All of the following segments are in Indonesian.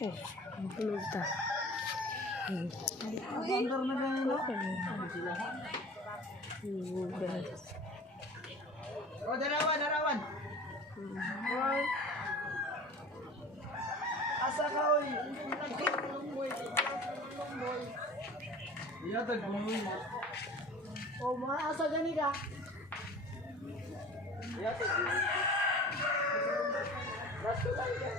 Oh, bulog ta. Bandar na ganyan, no? Guys. Oh, darawan. Oy. Asa ka, oy? Iya, tagbunoy mo. Oh, mga asa gani ka? Iya, tagbunoy. Rasto tayo ka.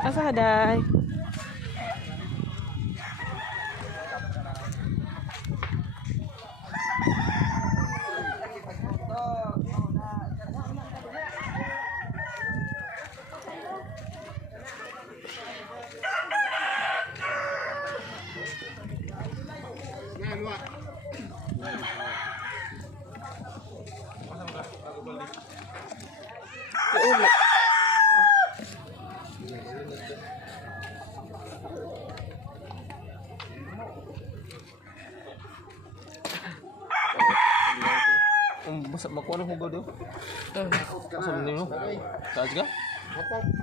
Asa ka, Day? Ulo. Masa makuha ng hugad yun? Asa mo nyo? Kaas ka?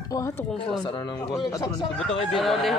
Wah, ito kung Asa na ng hugad? Ato na, ibutang kayo din.